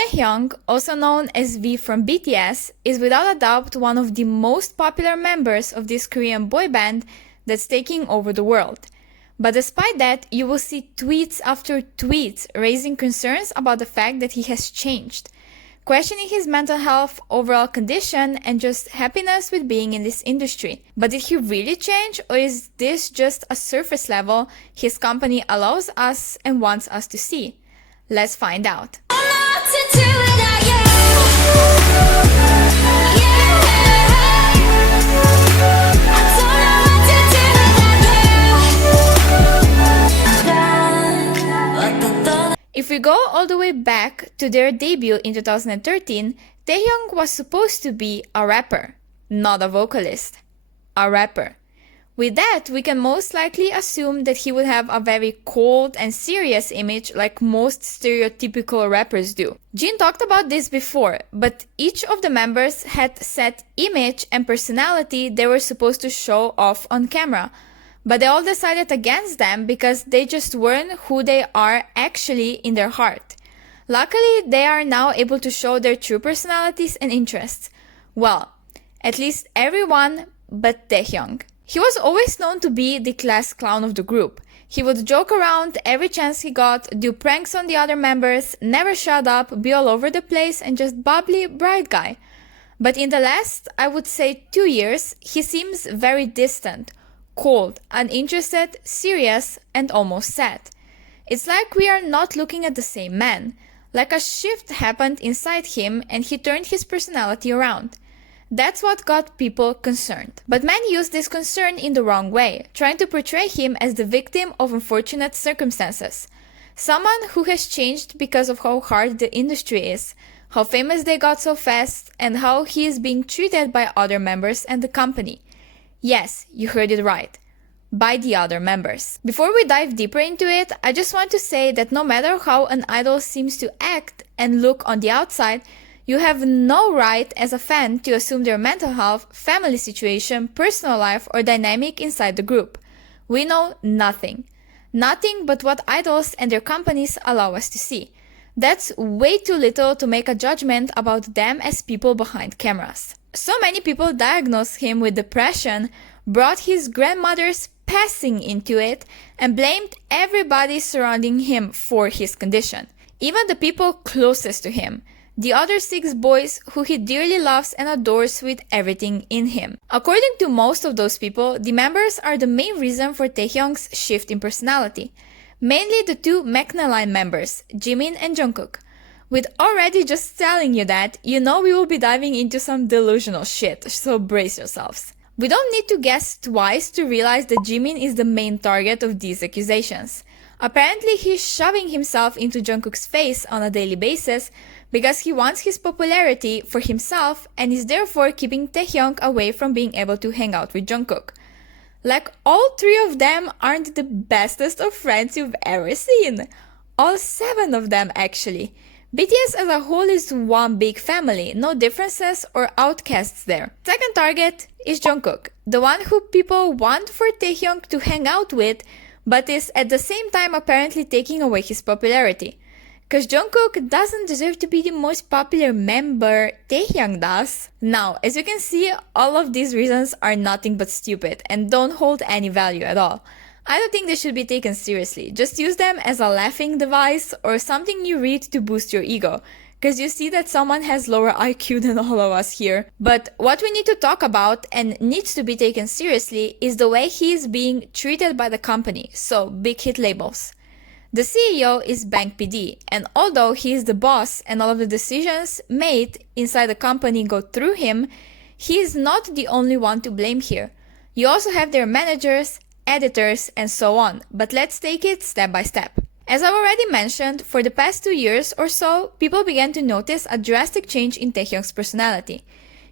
Taehyung, also known as V from BTS, is without a doubt one of the most popular members of this Korean boy band that's taking over the world. But despite that, you will see tweets after tweets raising concerns about the fact that he has changed, questioning his mental health, overall condition, and just happiness with being in this industry. But did he really change, or is this just a surface level his company allows us and wants us to see? Let's find out. If we go all the way back to their debut in 2013, Taehyung was supposed to be a rapper, not a vocalist. A rapper. With that, we can most likely assume that he would have a very cold and serious image like most stereotypical rappers do. Jin talked about this before, but each of the members had set image and personality they were supposed to show off on camera. But they all decided against them because they just weren't who they are actually in their heart. Luckily, they are now able to show their true personalities and interests. Well, at least everyone but Taehyung. He was always known to be the class clown of the group. He would joke around every chance he got, do pranks on the other members, never shut up, be all over the place, and just bubbly, bright guy. But in the last, I would say 2 years, he seems very distant, cold, uninterested, serious, and almost sad. It's like we are not looking at the same man. Like a shift happened inside him and he turned his personality around. That's what got people concerned. But men use this concern in the wrong way, trying to portray him as the victim of unfortunate circumstances. Someone who has changed because of how hard the industry is, how famous they got so fast, and how he is being treated by other members and the company. Yes, you heard it right. By the other members. Before we dive deeper into it, I just want to say that no matter how an idol seems to act and look on the outside, you have no right as a fan to assume their mental health, family situation, personal life, or dynamic inside the group. We know nothing. Nothing but what idols and their companies allow us to see. That's way too little to make a judgment about them as people behind cameras. So many people diagnosed him with depression, brought his grandmother's passing into it, and blamed everybody surrounding him for his condition. Even the people closest to him. The other 6 boys who he dearly loves and adores with everything in him. According to most of those people, the members are the main reason for Taehyung's shift in personality. Mainly the 2 McNa line members, Jimin and Jungkook. With already just telling you that, you know we will be diving into some delusional shit, so brace yourselves. We don't need to guess twice to realize that Jimin is the main target of these accusations. Apparently he's shoving himself into Jungkook's face on a daily basis because he wants his popularity for himself and is therefore keeping Taehyung away from being able to hang out with Jungkook. Like all 3 of them aren't the bestest of friends you've ever seen. All 7 of them actually. BTS as a whole is one big family, no differences or outcasts there. Second target is Jungkook, the one who people want for Taehyung to hang out with, but is at the same time apparently taking away his popularity. Cause Jungkook doesn't deserve to be the most popular member, Taehyung does. Now, as you can see, all of these reasons are nothing but stupid and don't hold any value at all. I don't think they should be taken seriously, just use them as a laughing device or something you read to boost your ego, cause you see that someone has lower IQ than all of us here. But what we need to talk about and needs to be taken seriously is the way he is being treated by the company, so BigHit labels. The CEO is Bang PD, and although he is the boss and all of the decisions made inside the company go through him, he is not the only one to blame here. You also have their managers, editors, and so on, but let's take it step by step. As I've already mentioned, for the past 2 years or so, people began to notice a drastic change in Taehyung's personality.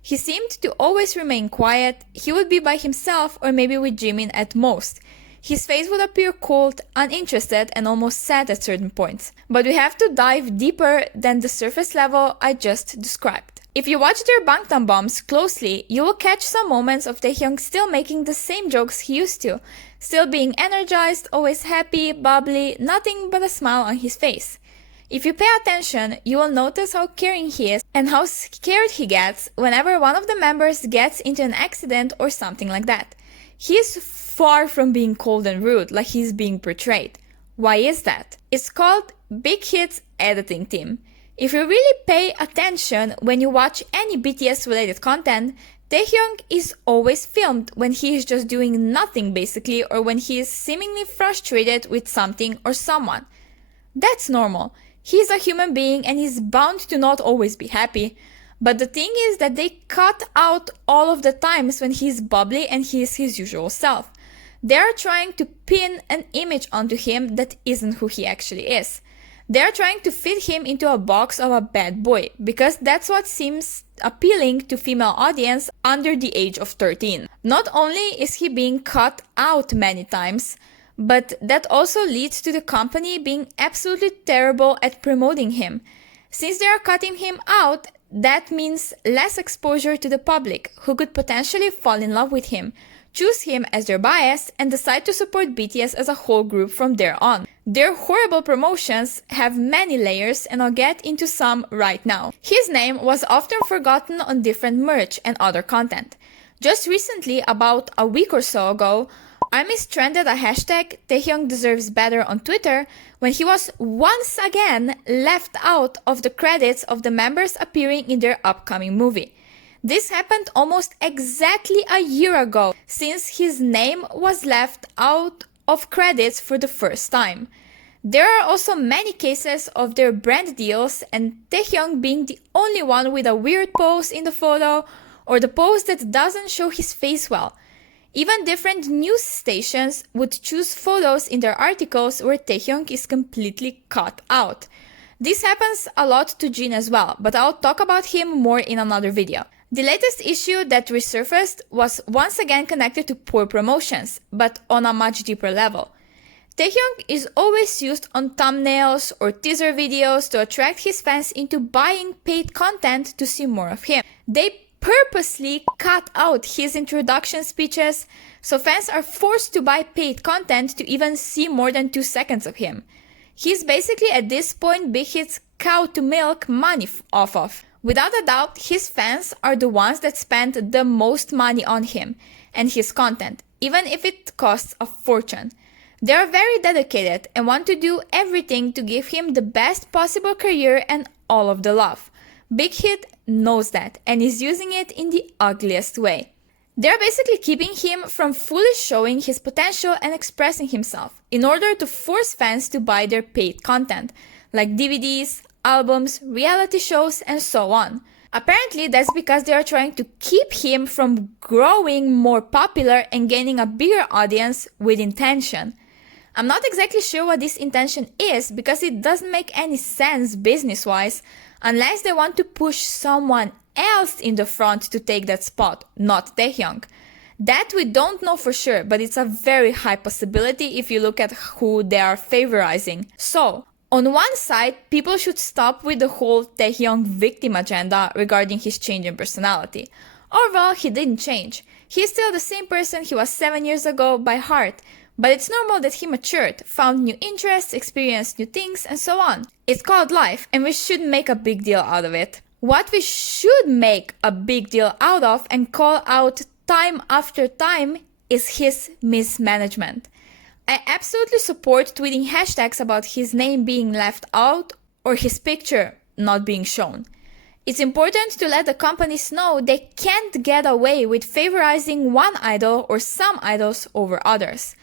He seemed to always remain quiet, he would be by himself or maybe with Jimin at most. His face would appear cold, uninterested, and almost sad at certain points. But we have to dive deeper than the surface level I just described. If you watch their Bangtan bombs closely, you will catch some moments of Taehyung still making the same jokes he used to, still being energized, always happy, bubbly, nothing but a smile on his face. If you pay attention, you will notice how caring he is and how scared he gets whenever one of the members gets into an accident or something like that. He is far from being cold and rude like he's being portrayed. Why is that? It's called BigHit's editing team. If you really pay attention when you watch any BTS related content, Taehyung is always filmed when he is just doing nothing basically, or when he is seemingly frustrated with something or someone. That's normal. He's a human being and he's bound to not always be happy. But the thing is that they cut out all of the times when he's bubbly and he is his usual self. They are trying to pin an image onto him that isn't who he actually is. They are trying to fit him into a box of a bad boy, because that's what seems appealing to female audience under the age of 13. Not only is he being cut out many times, but that also leads to the company being absolutely terrible at promoting him. Since they are cutting him out, that means less exposure to the public, who could potentially fall in love with him, choose him as their bias, and decide to support BTS as a whole group from there on. Their horrible promotions have many layers, and I'll get into some right now. His name was often forgotten on different merch and other content. Just recently, about a week or so ago, Army trended a hashtag Taehyung deserves better on Twitter when he was once again left out of the credits of the members appearing in their upcoming movie. This happened almost exactly a year ago, since his name was left out of credits for the first time. There are also many cases of their brand deals and Taehyung being the only one with a weird pose in the photo, or the pose that doesn't show his face well. Even different news stations would choose photos in their articles where Taehyung is completely cut out. This happens a lot to Jin as well, but I'll talk about him more in another video. The latest issue that resurfaced was once again connected to poor promotions, but on a much deeper level. Taehyung is always used on thumbnails or teaser videos to attract his fans into buying paid content to see more of him. They purposely cut out his introduction speeches, so fans are forced to buy paid content to even see more than 2 seconds of him. He's basically at this point BigHit's cow to milk money off of. Without a doubt, his fans are the ones that spend the most money on him and his content, even if it costs a fortune. They are very dedicated and want to do everything to give him the best possible career and all of the love. BigHit knows that and is using it in the ugliest way. They are basically keeping him from fully showing his potential and expressing himself in order to force fans to buy their paid content, like DVDs, albums, reality shows, and so on. Apparently, that's because they are trying to keep him from growing more popular and gaining a bigger audience with intention. I'm not exactly sure what this intention is, because it doesn't make any sense business-wise, unless they want to push someone else in the front to take that spot, not Taehyung. That we don't know for sure, but it's a very high possibility if you look at who they are favorizing. So, on one side, people should stop with the whole Taehyung victim agenda regarding his change in personality. Overall, he didn't change. He's still the same person he was 7 years ago by heart, but it's normal that he matured, found new interests, experienced new things, and so on. It's called life, and we shouldn't make a big deal out of it. What we should make a big deal out of and call out time after time is his mismanagement. I absolutely support tweeting hashtags about his name being left out or his picture not being shown. It's important to let the companies know they can't get away with favorizing one idol or some idols over others.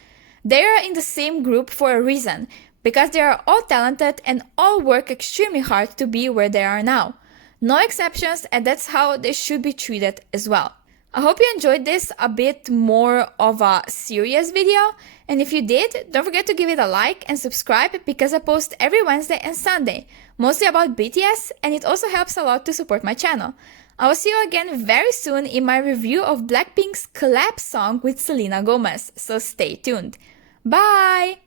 They are in the same group for a reason, because they are all talented and all work extremely hard to be where they are now. No exceptions, and that's how they should be treated as well. I hope you enjoyed this a bit more of a serious video, and if you did, don't forget to give it a like and subscribe, because I post every Wednesday and Sunday, mostly about BTS, and it also helps a lot to support my channel. I will see you again very soon in my review of Blackpink's collab song with Selena Gomez, so stay tuned. Bye!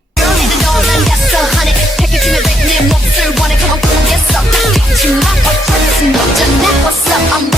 I'm